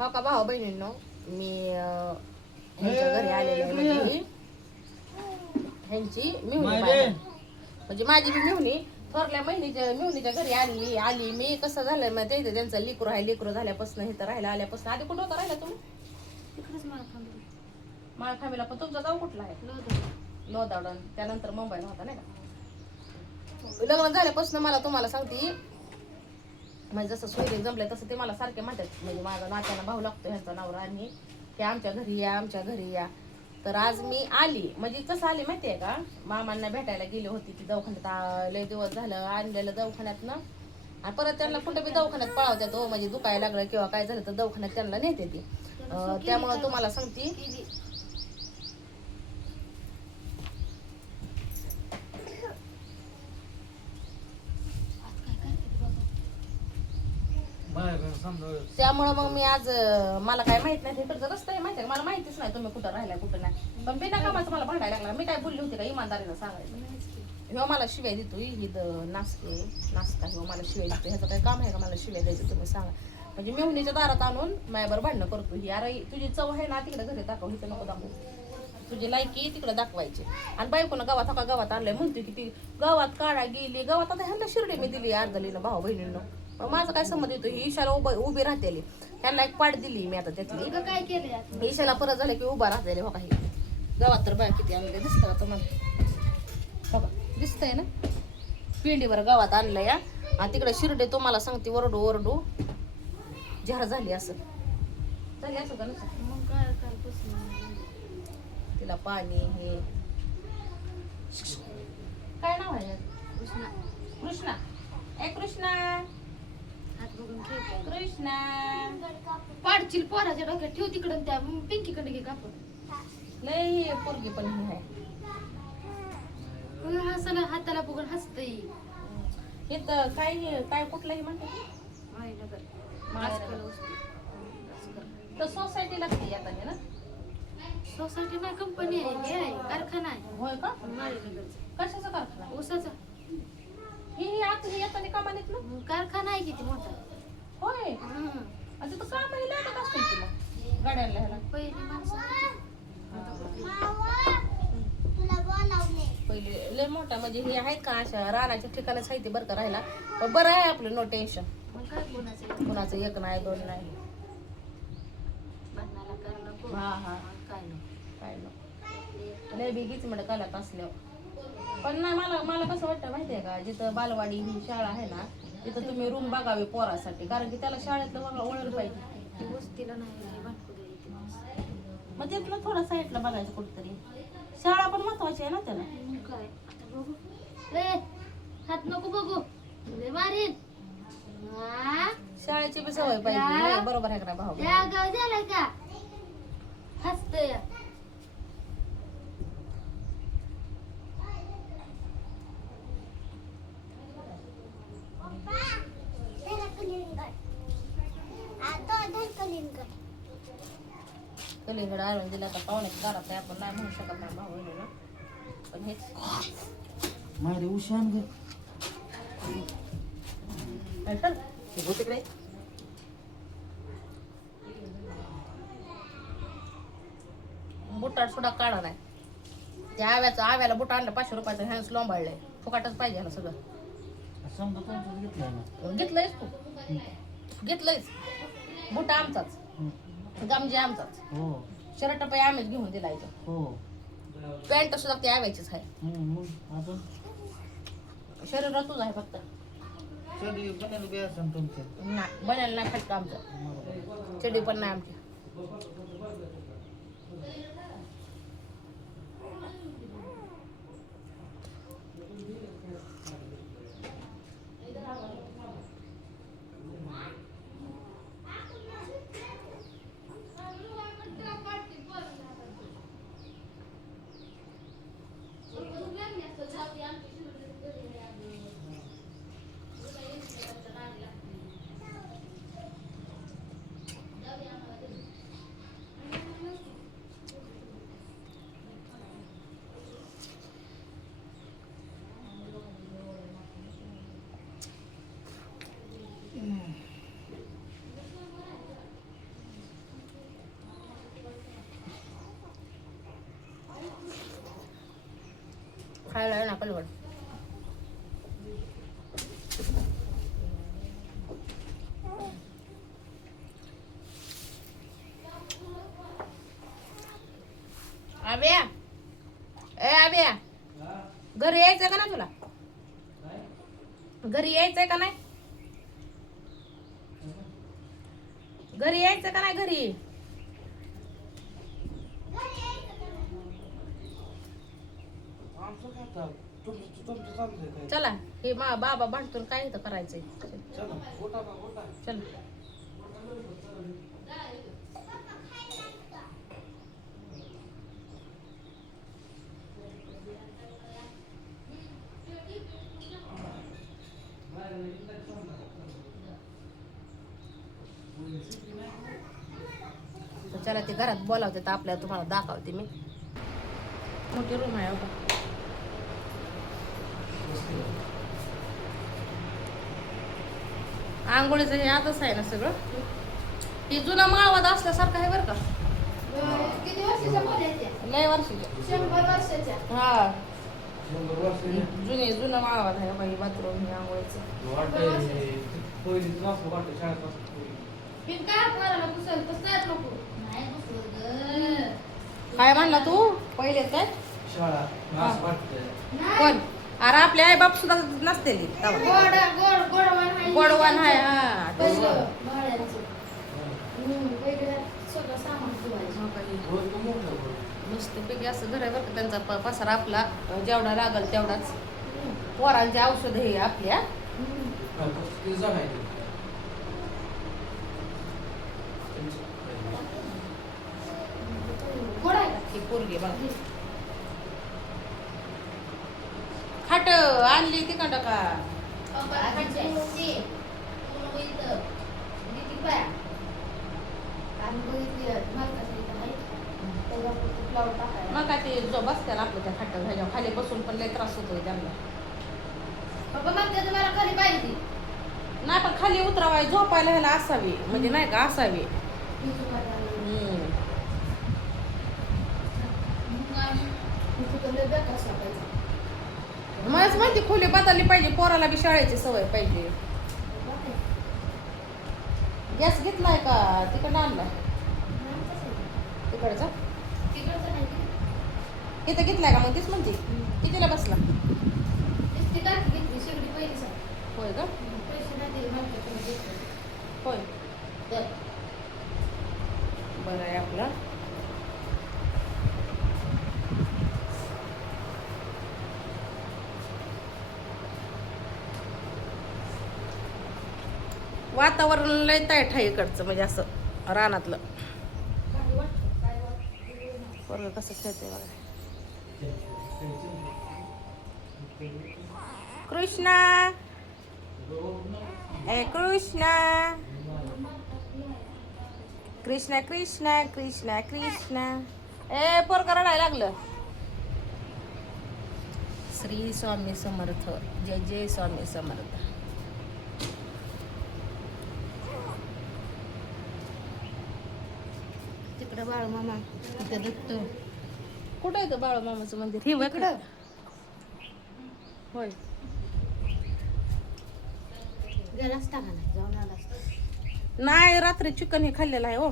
हो का भाऊ बहिणींनो, मी ह्यांच्या घरी आलेले आहे. म्हणजे ह्यांची मिहुनी बाय, म्हणजे माझी बी मिहुनी थोरल्या मिहुनीच्या घरी आली मी. कसं झालं मग ते त्यांचं लेकरू झाल्यापासून इथं राहायला आल्यापासून. आधी कुठं होतं राहिला तुम्ही? तिकडेच माळखांबीला. पण तुमचा गाव कुठला आहे? लोधावडा. त्यानंतर मुंबईला होता नाही का? लग्न झाल्यापासून मला तुम्हाला सांगते, म्हणजे जसं सोयरीक जमलंय तसं ते मला सारखे म्हणतात. म्हणजे माझा नात्याला भाऊ लागतो ह्यांचा नवरा, आणि ते आमच्या घरी या, आमच्या घरी या. तर आज मी आली. म्हणजे कसं आली माहिती आहे का, मामांना भेटायला गेली होती ती दवाखान्यात. लय दिवस झालं आणलेलं दवाखान्यातनं, आणि परत त्यांना कुठं बी दवाखान्यात पळावत्यात. हो म्हणजे दुखायला लागलं किंवा काय झालं तर दवाखान्यात त्यांना नेते ती. त्यामुळं तुम्हाला सांगते, त्यामुळं मग मी आज मला काय माहित नाही तिकडचं रस्ता आहे माहिती आहे, मला माहितीच नाही तुम्ही कुठं राहिलाय कुठं नाही. पण बिना कामाचं मला भांडायला लागला. मी काय बोलली होती का इमानदारीनं सांगायचं? ह्यो मला शिव्या देतो, ही नाचता ह्यो मला शिव्या देतो. ह्याचं काय काम आहे का मला शिव्या द्यायचं? तुम्ही सांगा. म्हणजे मेहुणीच्या दारात आणून माझ्यावर भांडणं करतो ही. अरे तुझी चव आहे ना तिकडे घरी दाखव, इथं नको दाखवू. तुझी लायकी तिकडे दाखवायची. आणि बायकोनं गावात आणलंय म्हणते की ती गावात काढा गेली. गावात आता ह्यांना शिर्डी मी दिली अर्धलीनं भाऊ बहिणींनो. माझं काय संमत येतो? ही ईशाला उभी राहतेली, त्यांना एक पाठ दिली मी आता त्यातली. काय केलं ईशाला परत झालं की उभा राहतेले. हो काही गावात तर बाय किती आणले दिसतं का तुम्हाला? हो का दिसतंय ना? पिंडीवर गावात आणलं या. आणि तिकडे शिर्डे तुम्हाला सांगते ओरडू जहर झाली असं का नसं? मग काय तिला पाणी हे काय नाव आहे? कृष्णा. कृष्णा हात बघून कृष्णा पाडशील पोराच्या डोक्यात ठेव तिकडं, त्या पिंकीकडे घे कापड. लय पोरगी पण ही आहे. हसायला हाताला बघून हसतय. इथं काय कुठलंही म्हणतात तर सोसायटी लागते येताना ना. सोसायटी नाही, कंपनी आहे, हे आहे, कारखाना आहे. होय का? माळीनगरचा. कशाचा कारखाना? ऊसाचा. ही आता येताना कामानीत ना कारखाना आहे किती मोठा. होय. आता तर कामही लागत असतील तुला गाड्याला ह्याला. पहिली माणसं पहिले लय मोठा म्हणजे हे आहेत का अशा रानाच्या ठिकाणच आहे ते बरं का राहायला. पण बरं आहे आपलं, नो टेन्शन. मग काय कुणाचं एक नाही दोन नाही. भांडणाला कर नको. हा काय नको. लय बिगीच म्हणत कालत असल्यावर. पण नाही मला कसं वाटतं माहितीये का, जिथं बालवाडी ही शाळा आहे ना तिथं तुम्ही रूम बघावी पोरासाठी. कारण की त्याला शाळेतलं वळण पाहिजे. ती वस्तीला नाही भांडकुदे येते. मग तिथलं थोडं साईडला बघायचं कुठतरी. शाळा पण महत्वाची आहे ना त्याला. काय आता बघू. हात नको बघू, लय मारीन. शाळेची बी सवय पाहिजे. बरोबर आहे का भाऊ? गाव झालाय का हसतय. कलिंगड आणून दिला तर पाहुण्याच्या दारात आहे, आपण नाही म्हणू शकत नाही भाऊ ना. पण हेच मारे उशान ग काय कर तिकडे. बुटाट सुद्धा काढा नाही. त्या आव्याला बुट आणलं 500 रुपयाचं, हँड्स लोंबाळलंय. फुकाटच पाहिजे ह्याला सगळं. समजा तुमचं घेतलंय ना. घेतलंयस तू? घेतलंयस. बुट आमचाच, गमजे आमचाच, हो शर्ट पाय आम्हीच घेऊन दिला इथं. हो. पॅन्ट सुद्धा ती आवायचीच आहे. मग अजून शरीर तुझं आहे फक्त. चढी बनायला बी असेल तुमचं. नाही बनायला नाही फटका आमचं. चडी पण नाही आमची. कळलं ना कळवड. आब्या ए आब्या घरी यायचंय का ना तुला? घरी यायचंय का नाही? घरी यायचं का नाही घरी? आमचं काय आता? तुमचं चाललंय काय? चला हे बाबा भांडतून काय इथं करायचंय. चला उठा बा, उठा. चल तर चला ते घरात बोलावते तर आपल्याला तुम्हाला दाखवते मी. मोठी रूम आहे बघा. आंघोळीचं हे आताच आहे ना सगळं. हे जुना माळवाद असल्यासारखं आहे बरं का. किती वर्षाच्या मुली आहेत त्या? लय वर्षाचे. 100 वर्षाच्या. हा 100 वर्ष जुनं माळवाद आहे बाई. बाथरूम हे आंघोळीचं. वाटतंय. पहिलीच वाचलं वाटतं शाळेत वाचलं. बिन काय पोराला पुसायला पुसायला नको. नाही पुसत गं. काय म्हणला तू पहिले काय शाळा असं वाटतंय. नाही. कोण? अरे आपले आई बाप सुद्धा नसते गोडवान आहे. गोडवान आहे. हा पहिलं भाड्याचं. पहिलं सगळं सामान ठेवायचं. रोज तर मोठं होतं. मस्तपैकी असं घर आहे बरं का. त्यांचा पसारा आपला जेवढा लागल तेवढाच. पोरांची औषध हे आपल्या. काय किती जण आहे ते? गोड आहे का? ही पोरगी बघा. खाट आणली तिकडं का? मग काय ते जो बसत्याला आपल्या त्या खाट ह्याच्या खाली बसून पण लय त्रास होतोय त्यांना. नाही पण खाली उतरावाय झोपायला ह्याला असावी म्हणजे नाही का असावी. मलाच माहिती खोली बदलली पाहिजे. पोराला बी शाळेची सवय पाहिजे. गॅस घेतलाय का तिकडं आणलाय? तिकडचा इथं घेतलाय का? मग तीच म्हणते कितीला बसला? होय का? होय बरं आहे आपलं. वातावरण लय ताईट आहे इकडचं म्हणजे असं रानातलं. पोरगं कसं खेळतंय बघा. कृष्णा ए कृष्णा कृष्णा कृष्णा कृष्णा कृष्णा. ए पोरगं रडायला लागलं. श्री स्वामी समर्थ. जय जय स्वामी समर्थ. तिकडे बाळू मामा तिथे दत्त. कुठं आहे बाळू मामाचं मंदिर? हे इकडं होय. नाही रात्री चिकन हे खाल्लेलं आहे हो.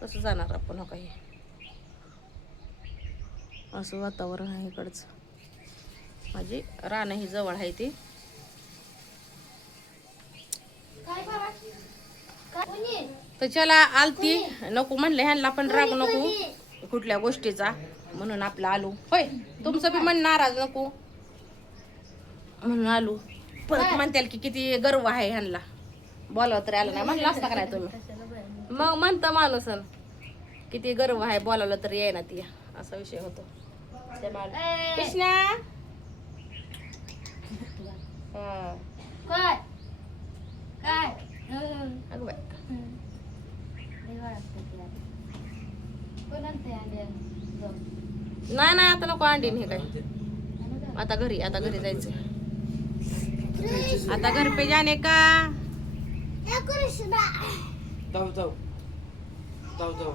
कसं जाणार आपण हो काही. असं वातावरण आहे इकडचं. माझी रानं ही जवळ आहे ती. तर चला आलती नको म्हणले ह्यांना पण राग नको कुठल्या गोष्टीचा म्हणून आपलं आलो. होय तुमचं बी मन नाराज नको म्हणून आलो. परत म्हणताल की किती गर्व आहे ह्यांना. बोलावं तरी आलं नाही म्हणलं असता का नाही तुम्ही? मग म्हणता माणूस किती गर्व आहे बोलावलं तरी येईना ती. असा विषय होतो. कृष्णा काय काय अगं बाई. नाही नाही आता नको अंडीन हे काय. आता घरी जायचं. आता घर पे जाने का. जाऊ जाऊ जाऊ जाऊ.